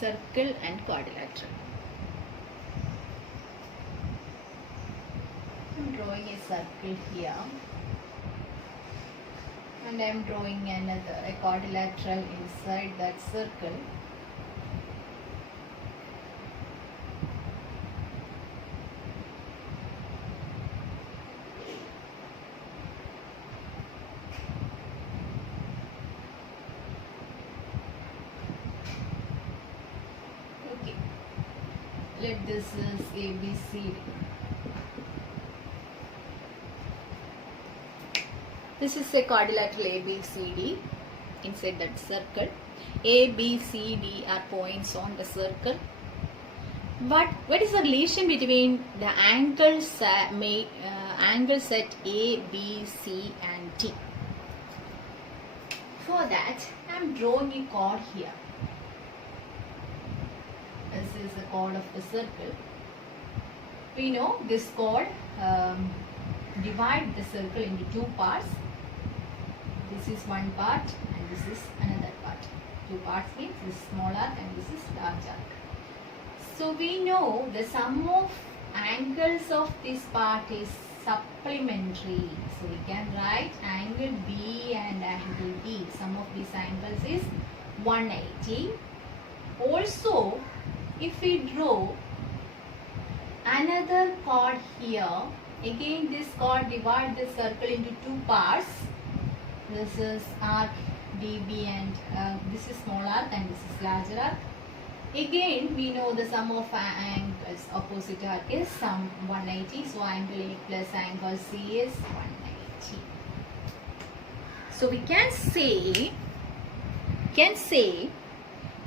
circle and quadrilateral. I'm drawing a circle here, and I'm drawing a quadrilateral inside that circle. Okay, let this is ABCD. This is a quadrilateral ABCD inside that circle. A, B, C, D are points on the circle. But what is the relation between the angles angles at A, B, C and D? For that, I am drawing a chord here. This is the chord of the circle. We know this chord divide the circle into two parts. This is one part and this is another part. Two parts means this is small arc and this is large arc. So we know the sum of angles of this part is supplementary. So we can write angle B and angle D. Sum of these angles is 180. Also, if we draw another chord here, again this chord divides the circle into two parts. This is arc DB and this is small arc and this is larger arc. Again we know the sum of angles opposite arc is sum 180. So angle A plus angle C is 180. So we can say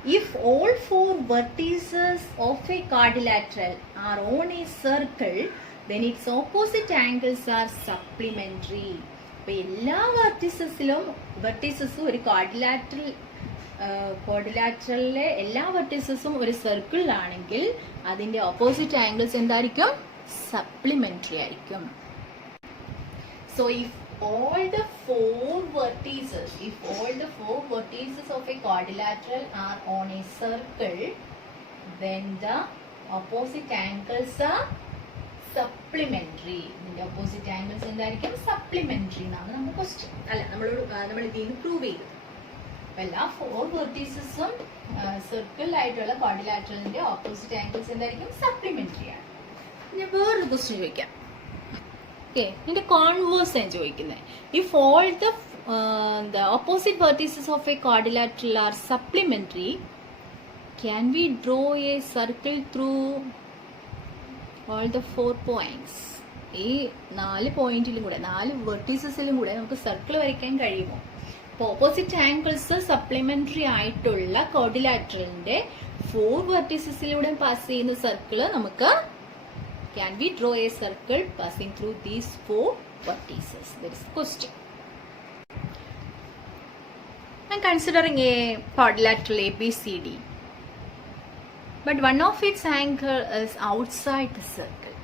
if all four vertices of a quadrilateral are on a circle, then its opposite angles are supplementary. അപ്പോൾ എല്ലാ വെർട്ടീസസും ഒരു ക്വാഡ്രിലാറ്ററലിലെ എല്ലാ വെർട്ടീസസും ഒരു സർക്കിളിലാണെങ്കിൽ അതിന്റെ ഓപ്പോസിറ്റ് ആംഗിൾസ് എന്തായിരിക്കും? സപ്ലിമെന്ററി ആയിരിക്കും. So if all the four vertices of a quadrilateral are on a circle, then the opposite angles are supplementary. The opposite angles എന്തായിരിക്കും? Supplementary എന്നാണ് നമ്മുടെ ക്വസ്റ്റ്യൻ. അല്ല, നമ്മൾ ഇതിന് പ്രൂവ് ചെയ്തു. എല്ലാ ഫോർ വെർട്ടീസസും സർക്കിൾ ആയിട്ടുള്ള ക്വാഡ്രിലാറ്ററലിന്റെ ഓപ്പോസിറ്റ് ആംഗിൾസ് എന്തായിരിക്കും? സപ്ലിമെന്ററി ആണ്. ഞാൻ വേറൊരു ക്വസ്റ്റ്യൻ ചോദിക്കാം. ഓക്കെ, ഇതിന്റെ കോൺവേഴ്സ് ഞാൻ ചോദിക്കുന്നത്. If all the opposite vertices of a quadrilateral are supplementary, can we draw a circle through all the 4 points? ഈ 4 പോയിന്റിലും കൂടെ 4 വെർട്ടീസസിലും കൂടെ നമുക്ക് സർക്കിൾ വരയ്ക്കാൻ കഴിയുമോ? അപ്പോൾ ഓപ്പോസിറ്റ് ആംഗിൾസ് സപ്ലിമെന്ററി ആയിട്ടുള്ള ക്വാഡ്രിലാറ്ററലിന്റെ 4 വെർട്ടീസസിലൂടെ പാസ് ചെയ്യുന്ന സർക്കിള് നമുക്ക് can we draw a circle passing through these 4 vertices? That is the question. I'm considering a quadrilateral ABCD, but one of its angle is outside the circle.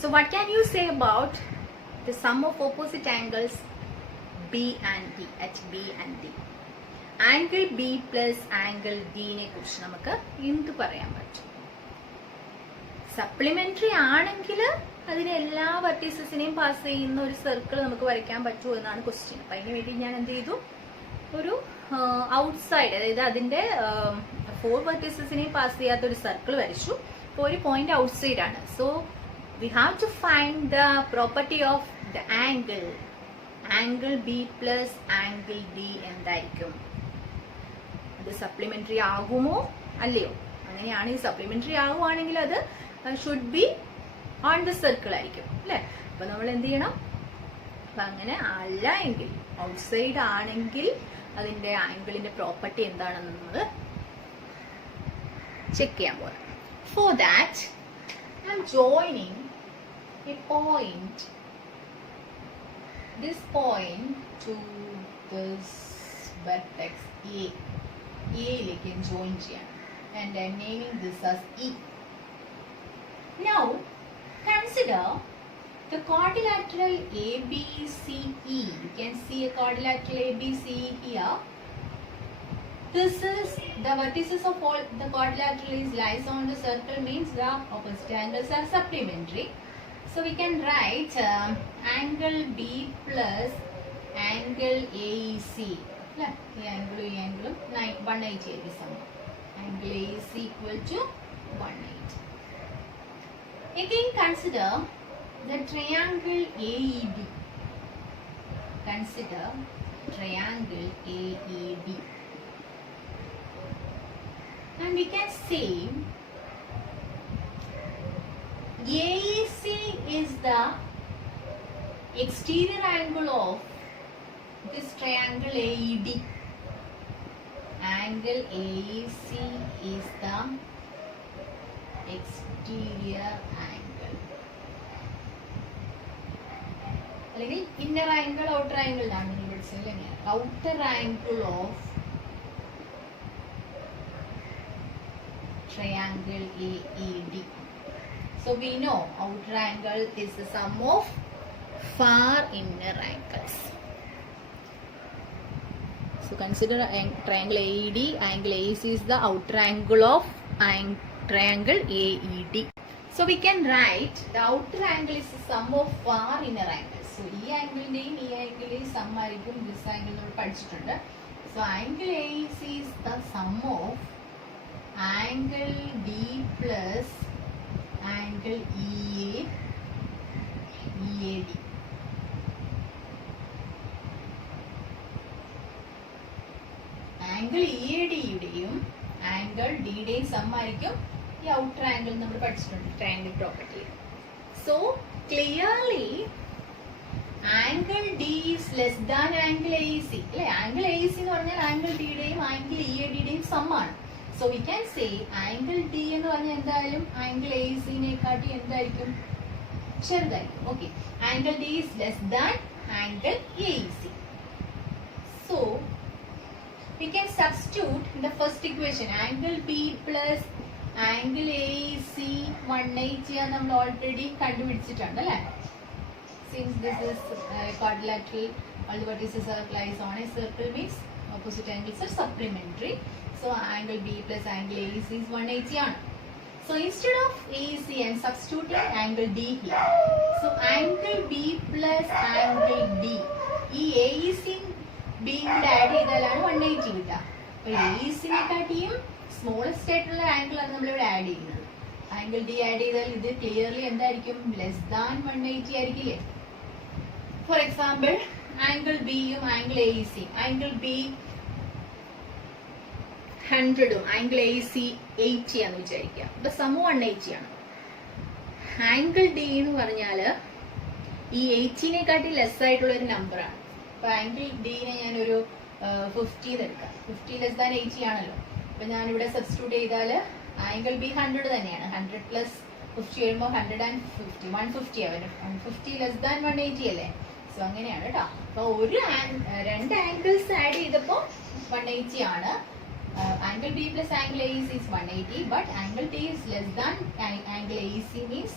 So what can you say about the sum of opposite angles B and D at B and D? Angle B plus angle D ne kurichu namukku endu parayan pattum? Supplementary ആണെങ്കിൽ അതിന് എല്ലാ വെർട്ടീസസിനെയും പാസ് ചെയ്യുന്ന ഒരു സർക്കിൾ നമുക്ക് വരയ്ക്കാൻ പറ്റുമോ എന്നാണ് ക്വസ്റ്റ്യൻ. അപ്പം അതിന് വേണ്ടി ഞാൻ എന്ത് ചെയ്തു? ഒരു ഔട്ട്സൈഡ്, അതായത് അതിന്റെ 4 വെർട്ടീസസിനെയും പാസ് ചെയ്യാത്ത ഒരു സർക്കിൾ വരച്ചു. അപ്പോൾ ഒരു പോയിന്റ് ഔട്ട്സൈഡ് ആണ്. So we have to find the property of the angle B plus angle D എന്തായിരിക്കും? അത് സപ്ലിമെന്ററി ആകുമോ അല്ലയോ? അങ്ങനെയാണ്. ഈ സപ്ലിമെന്ററി ആകുവാണെങ്കിൽ അത് should be on the circle ആയിരിക്കും അല്ലെ? അപ്പൊ നമ്മൾ എന്ത് ചെയ്യണം? അപ്പൊ അങ്ങനെ അല്ല എങ്കിൽ, ഔട്ട്സൈഡ് ആണെങ്കിൽ അതിന്റെ ആംഗിളിന്റെ പ്രോപ്പർട്ടി എന്താണെന്ന് നമ്മൾ ചെക്ക് ചെയ്യാൻ പോകാം. For that I M joining A point, this point to this vertex A. യിലേക്ക് ജോയിൻ ചെയ്യാം. And I am naming this as E. Now consider the quadrilateral ABCE. You can see a quadrilateral ABCE here. this is the vertices of all the quadrilateral is lies on the circle means the opposite angles are supplementary. So we can write angle B plus angle AEC. The angle 180 is sum. Angle AEC equal to 180. Again consider the triangle AED. Consider triangle AED. And we can say AEC is the exterior angle of this triangle AED. Angle AEC is the exterior angle. Like inner angle, outer angle. Outer angle of triangle AED. So we know outer angle is the sum of far inner angles. So consider triangle AED. Angle AEC is the outer angle of triangle AED. So we can write the outer angle is the sum of far inner angles. So this angle name, this angle is sum ആയിരിക്കും. This angle നമ്മൾ പഠിച്ചിട്ടുണ്ട്. So angle AEC is the sum of angle D plus angle EAD. Angle EAD യുടെയും angle D യുടെയും സം ആയിരിക്കും ഈ outer angle നമ്മൾ പഠിച്ചിട്ടുണ്ട് triangle property. So clearly angle D is less than angle AEC അല്ലെ. Angle AEC എന്ന് പറഞ്ഞാൽ angle D യുടെയും ആംഗിൾ EAD യുടെയും സം ആണ്. So we can say angle D എന്ന് പറഞ്ഞാൽ എന്തായാലും ആംഗിൾ AEC നെക്കാട്ടി എന്തായിരിക്കും ചെറുതായിരിക്കും. Okay, angle D is less than angle AEC. So we can substitute in the first equation angle B plus angle AEC 180 ആണ് നമ്മൾ ഓൾറെഡി കണ്ടുപിടിച്ചിട്ടുണ്ട് അല്ലേ. Since this is quadrilateral, all the vertices are lies on a circle means opposite angles are supplementary. So angle B plus angle AEC is 180 ആണ്. So instead of AEC I am substituting angle D here. So angle B plus angle D. ഈ AEC B കൂടെ ആഡ് ചെയ്താലാണ് 180 കിട്ടുക. അപ്പോൾ AEC നെക്കാട്ടിയും സ്മോളസ്റ്റ് ആയിട്ടുള്ള ആംഗിൾ ആണ് നമ്മളിവിടെ ആഡ് ചെയ്യുന്നത്. ആംഗിൾ D ആഡ് ചെയ്താൽ ഇത് ക്ലിയർലി എന്തായിരിക്കും ലെസ് ദാൻ 180 ആയിരിക്കില്ലേ. ഫോർ എക്സാമ്പിൾ ആംഗിൾ ബിയും ആംഗിൾ AEC. ആംഗിൾ ബി 100ഉം ആംഗിൾ AEC 80 ആണെന്ന് വിചാരിക്കുക. അപ്പൊ സം 180 ആണ്. ആംഗിൾ D എന്ന് പറഞ്ഞാല് ഈ 80നെക്കാട്ടി ലെസ് ആയിട്ടുള്ള ഒരു നമ്പറാണ്. അപ്പൊ ആംഗിൾ ഡിനെ ഞാനൊരു 50 എടുക്കാം. 50 ലെസ് ദാൻ 80 ആണല്ലോ. അപ്പൊ ഞാനിവിടെ സബ്സ്റ്റിറ്റ്യൂട്ട് ചെയ്താല് ആംഗിൾ ബി 100 തന്നെയാണ്. 100 പ്ലസ് 50 കഴിയുമ്പോൾ 150 150 ആവും. 150 ലെസ് ദാൻ 180 അല്ലേ. സോ അങ്ങനെയാണ് കേട്ടോ. അപ്പൊ രണ്ട് ആംഗിൾസ് ആഡ് ചെയ്തപ്പോ 180 ആണ്. Angle B plus angle AEC is 180, but angle D is less than angle AEC means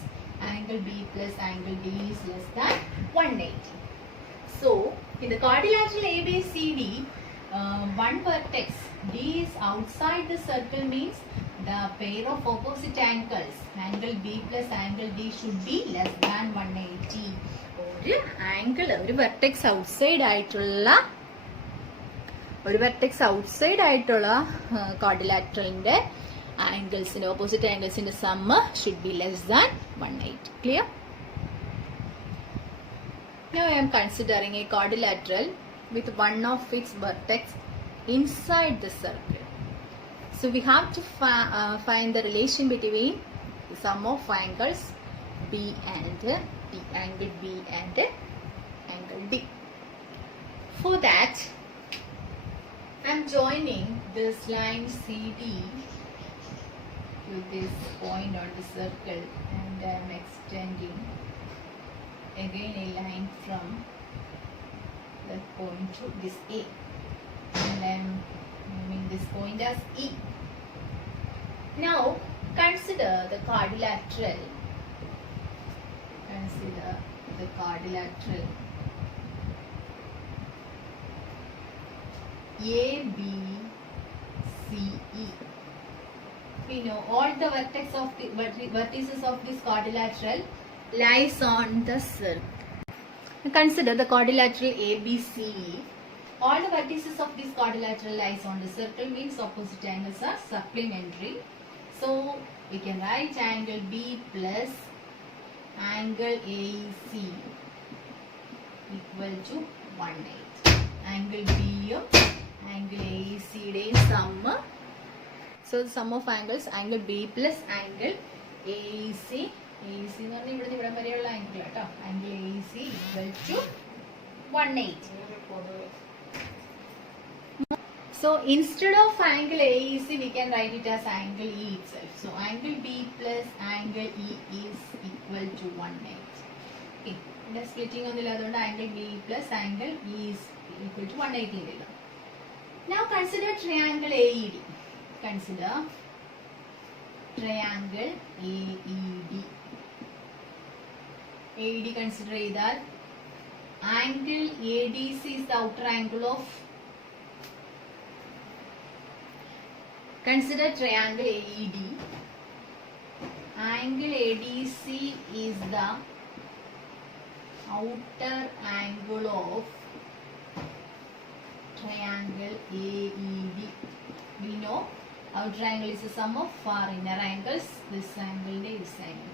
angle B plus angle D is less than 180. So in the quadrilateral ABCD, one vertex D is outside the circle means the pair of opposite angles angle B plus angle D should be less than 180. ഒരു ആംഗിൾ ഒരു vertex outside ആയിട്ടുള്ള ക്വാഡ്രിലാറ്ററലിന്റെ ആംഗിൾസിന്റെ opposite ആംഗിൾസിന്റെ sum should be less than 180. Clear? Now I am considering a quadrilateral with one of its vertex inside the circle. So we have to find the relation between the sum of angles B and D, angle B and angle D. For that, I am joining this line CD with this point on the circle, and I am extending again a line from that point to this A, and I am naming this point as E. Now consider the quadrilateral. Consider the quadrilateral AB CE. We know all the vertices of this quadrilateral lies on the circle. Consider the quadrilateral ABCE. All the vertices of this quadrilateral lies on the circle means opposite angles are supplementary. So we can write angle B plus angle AEC equal to 180. Angle B angle AEC sum. So the sum of angles, angle B plus angle AEC. AEC എന്ന് പറഞ്ഞാൽ ഇവിടുന്ന് ഇവിടെ വരെയുള്ള ആംഗിൾ കേട്ടോ. Angle AEC equal to 180. So instead of angle AEC, we can write it as angle E itself. So angle B plus angle E is equal to 180. Okay. The splitting on the other angle B plus angle E is equal to 180. Now consider triangle AED. Consider triangle AED. AED consider that angle ADC is the outer angle of. Consider triangle AED. Angle ADC is the outer angle of triangle AED. We know outer angle is the sum of four inner angles. This angle and this angle.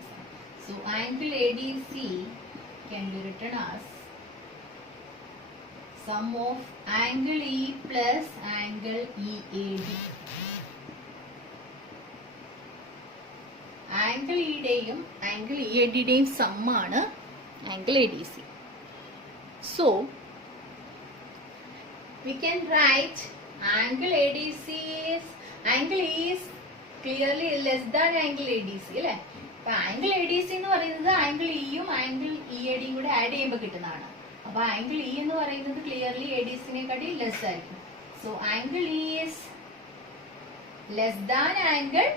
So angle ADC can be written as sum of angle E plus angle EAD. Angle E ഡേയും angle EAD ഡേയും sum ആണ് angle ADC. So we can write angle ADC is angle E is clearly less than angle ADC അല്ലേ? അപ്പോൾ angle ADC എന്ന് പറയുന്നത് ആംഗിൾ ഇയും ആംഗിൾ EADയും കൂടെ ആഡ് ചെയ്യുമ്പോൾ കിട്ടുന്നതാണ്. അപ്പോൾ ആംഗിൾ E എന്ന് പറയുന്നത് ക്ലിയർലി ADCനെക്കാട്ടി ലെസ് ആയിരിക്കും. So angle E is less than angle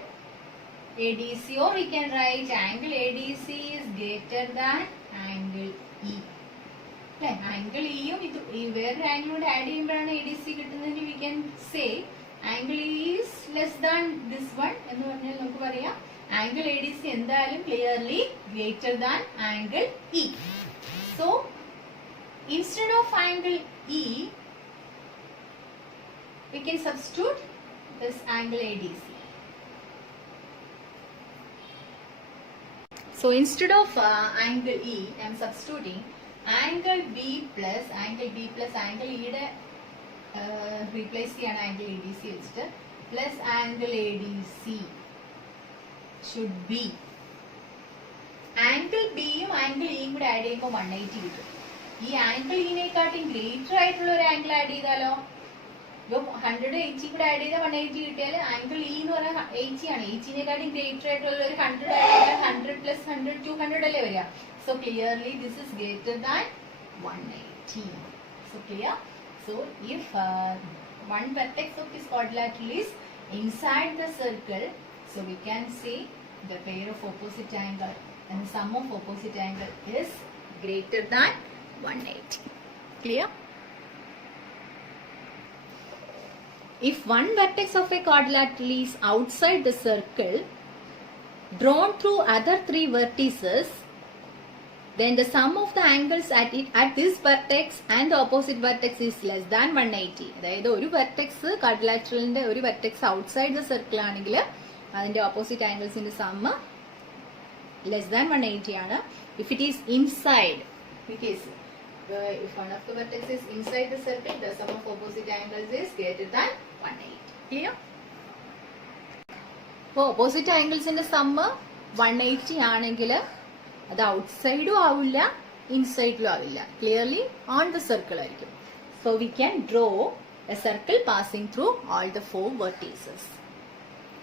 ADC, or we can write angle ADC is greater than angle E. Okay, angle E വേറൊരു ആംഗിൾ കൂടെ ആഡ് ചെയ്യുമ്പോഴാണ് ADC കിട്ടുന്നതെങ്കിൽ we can say angle E is less than this one എന്ന് പറഞ്ഞാൽ നമുക്ക് പറയാം angle ADC എന്തായാലും clearly greater than angle E. So instead of angle E, we can substitute this angle ADC. So instead of angle E, I am substituting angle B plus angle E യുടെ replace ചെയ്യാണ് angle ADC വെച്ചിട്ട് plus angle ADC should be angle B യും angle E യും കൂടെ ആഡ് ചെയ്യുമ്പോൾ 180 കിട്ടും. ഈ ആംഗിൾ ഈനെക്കാട്ടും ഗ്രേറ്റർ ആയിട്ടുള്ള ഒരു ആംഗിൾ ആഡ് ചെയ്താലോ? ഇപ്പോൾ 100 80 കൂടെ ആഡ് ചെയ്താൽ 180 കിട്ടിയാൽ ആംഗിൾ ഇ എന്ന് പറഞ്ഞാൽ 80 ആണ്. 80നേക്കാട്ടും ഗ്രേറ്റർ ആയിട്ടുള്ള ഒരു 100 ആഡ് ചെയ്താൽ 100 plus 100 200 അല്ലേ വരിക? So clearly this is greater than 180. So clear? So if one vertex of this quadrilateral is inside the circle, so we can say the pair of opposite angle and the sum of opposite angle is greater than 180. Clear? If one vertex of a quadrilateral is outside the circle, drawn through other three vertices, then the sum of the angles at this vertex and the opposite vertex is less than 180. അതായത് ഒരു വെർട്ടെക്സ് ക്വാഡ്രിലാറ്ററലിന്റെ ഒരു vertex outside the circle ആണെങ്കിൽ അതിന്റെ ഓപ്പോസിറ്റ് ആംഗിൾസിന്റെ some less than 180 ആണ്. If it is inside, if one of the vertex is inside the circle, the sum of opposite angles is greater than 180. Clear? അപ്പോൾ ഓപ്പോസിറ്റ് ആംഗിൾസിന്റെ സം 180 ആണെങ്കിൽ അത് ഔട്ട്സൈഡും ആവില്ല ഇൻസൈഡിലും ആവില്ല, ക്ലിയർലി ഓൺ ദ സർക്കിൾ ആയിരിക്കും. So we can draw A circle passing through all the 4 vertices.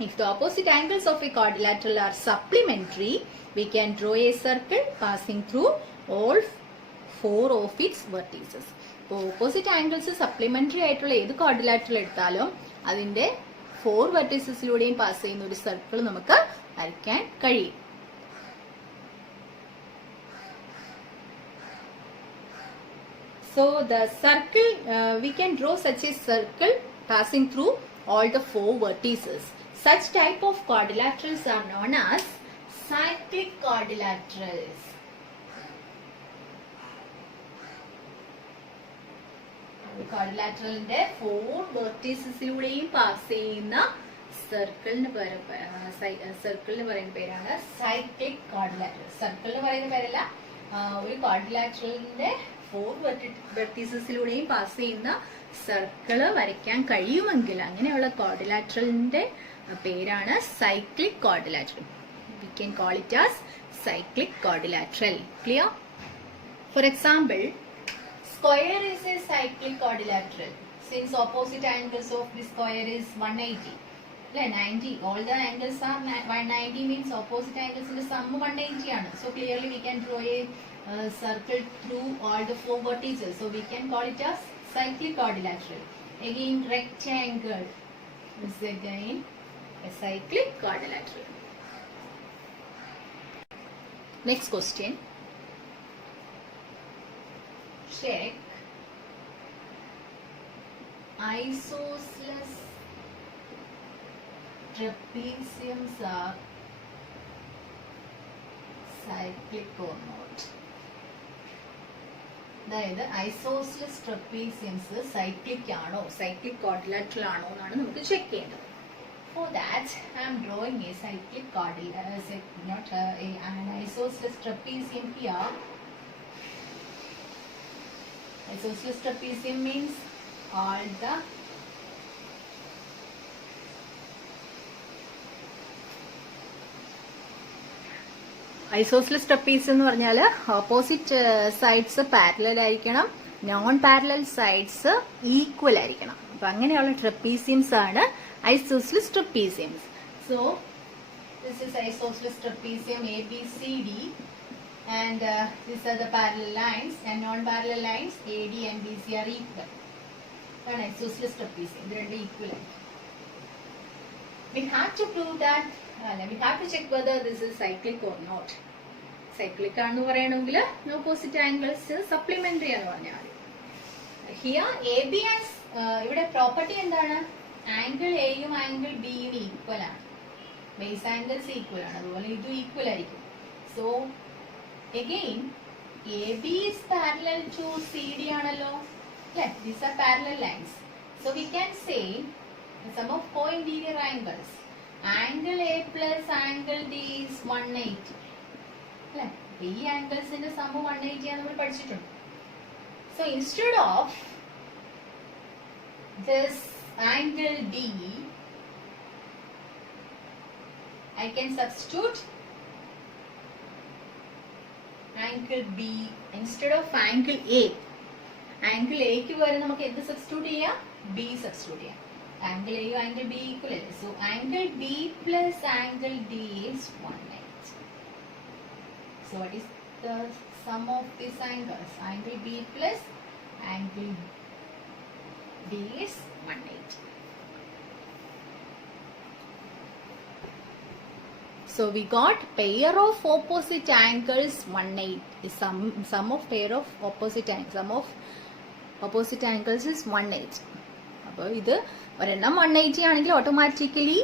If the opposite angles of a quadrilateral are supplementary, we can draw a circle passing through all 4 of its vertices. അപ്പോൾ opposite angles supplementary ആയിട്ടുള്ള ഏത് ക്വാഡ്രിലാറ്ററൽ എടുത്താലും അതിന്റെ 4 വെർട്ടിസസിലൂടെയും പാസ് ചെയ്യുന്ന ഒരു സർക്കിൾ നമുക്ക് വരയ്ക്കാൻ കഴിയും. So the circle, we can draw such a circle passing through all the four vertices. Such type of quadrilaterals are known as cyclic quadrilaterals. ക്വാഡ്രിലാറ്ററലിന്റെ 4 വെർട്ടീസസിലൂടെയും പാസ് ചെയ്യുന്ന സർക്കിളിന് പറയുന്ന പേരാണ് സൈക്ലിക് ക്വാഡ്രിലാറ്ററൽ. സർക്കിളിന് പറയുന്ന പേരല്ല, ഒരു ക്വാഡ്രിലാറ്ററലിന്റെ 4 വെർട്ടീസസിലൂടെയും പാസ് ചെയ്യുന്ന സർക്കിള് വരയ്ക്കാൻ കഴിയുമെങ്കിൽ അങ്ങനെയുള്ള ക്വാഡ്രിലാറ്ററലിന്റെ പേരാണ് cyclic quadrilateral. We can call it as cyclic quadrilateral. Clear? For example, square is a cyclic quadrilateral since opposite angles of the square is 180. 90. All the angles are 190 means opposite angles in the sum 180 ആണ്. So clearly we can draw a circle through all the 4 vertices. So we can call it as cyclic quadrilateral. Again, rectangle is again a cyclic quadrilateral. Next question. Check isosceles trapeziums are cyclic or not. അതായത് ഐസോസ്ലെസ് ട്രപ്പീസിയംസ് സൈക്ലിക് ആണോ, cyclic quadrilateral ആണോ എന്നാണ് നമുക്ക് ചെക്ക് ചെയ്യേണ്ടത്. For that, I am drawing a cyclic an isosceles trapezium here. Isosceles trapezium means all the isosceles trapezium എന്ന് പറഞ്ഞാൽ opposite sides parallel ആയിരിക്കണം, നോൺ പാരലൽ സൈഡ്സ് ഈക്വൽ ആയിരിക്കണം. അപ്പൊ അങ്ങനെയുള്ള ട്രപ്പീസിയംസ് ആണ് isosceles trapeziums. So this is isosceles trapezium ABCD, and these are the parallel lines and non-parallel lines AD and BC are equal. That's isosceles trapezium. They are equal. We have to prove that. We have to check whether this is cyclic or not. Cyclic ആണെന്ന് പറയണമെങ്കിൽ opposite angles supplementary എന്ന് പറഞ്ഞാൽ here AB has ഇവിടെ property എന്താണ്? Angle എയും angle ബിയും equal ആണ്, base angles equal ആണ്, അതുപോലെ ഇതും ഈക്വൽ ആയിരിക്കും. So again A B is parallel to C D ആണല്ലോ, അല്ലെ? These are parallel lines. So we can say sum of cointerior angles, angle A plus angle D is 180, അല്ലെ? ഈ ആംഗിൾസിന്റെ sum 180 ആണ് നമ്മൾ പഠിച്ചിട്ടുണ്ട്. So instead of this angle D, I can substitute angle B instead of angle A. Angle A ക്ക് പകരം നമുക്ക് എന്ത് സബ്സ്റ്റിറ്റ്യൂട്ട് ചെയ്യാം? B സബ്സ്റ്റിറ്റ്യൂട്ട് ചെയ്യാം. Angle A യും angle B equal അല്ലേ? So angle B plus angle D is 180. So what is the sum of these angles? Angle B plus angle D is 180. So we got pair of opposite angles 180. Sum of pair of opposite angles. Sum of opposite angles is 180. അപ്പോൾ ഇത് ഒരെണ്ണം 180 ആണെങ്കിൽ automatically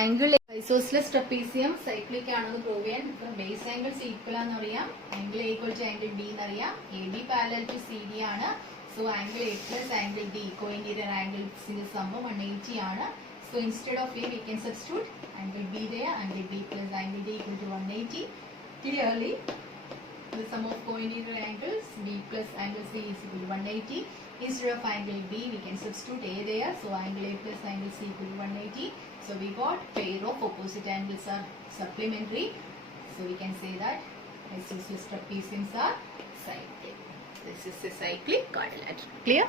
angle isosceles trapezium cyclic ആണെന്ന് prove ചെയ്യാൻ base angles equal ആണെന്ന് അറിയാം, angle A equal to angle B എന്നറിയാം, A B parallel to C D ആണ്. So angle A plus angle D, co-interior angles in the sum 180 ആണ്. So instead of A we can substitute angle B there, angle B plus angle D equal to 180. Clearly the sum of co-interior angles B plus angle C is equal to 180. Instead of angle B we can substitute A there, so angle A plus angle C equal to 180. So we got pair of opposite angles are supplementary. So we can say that isosceles trapeziums are cyclic. This is a cyclic quadrilateral. Clear?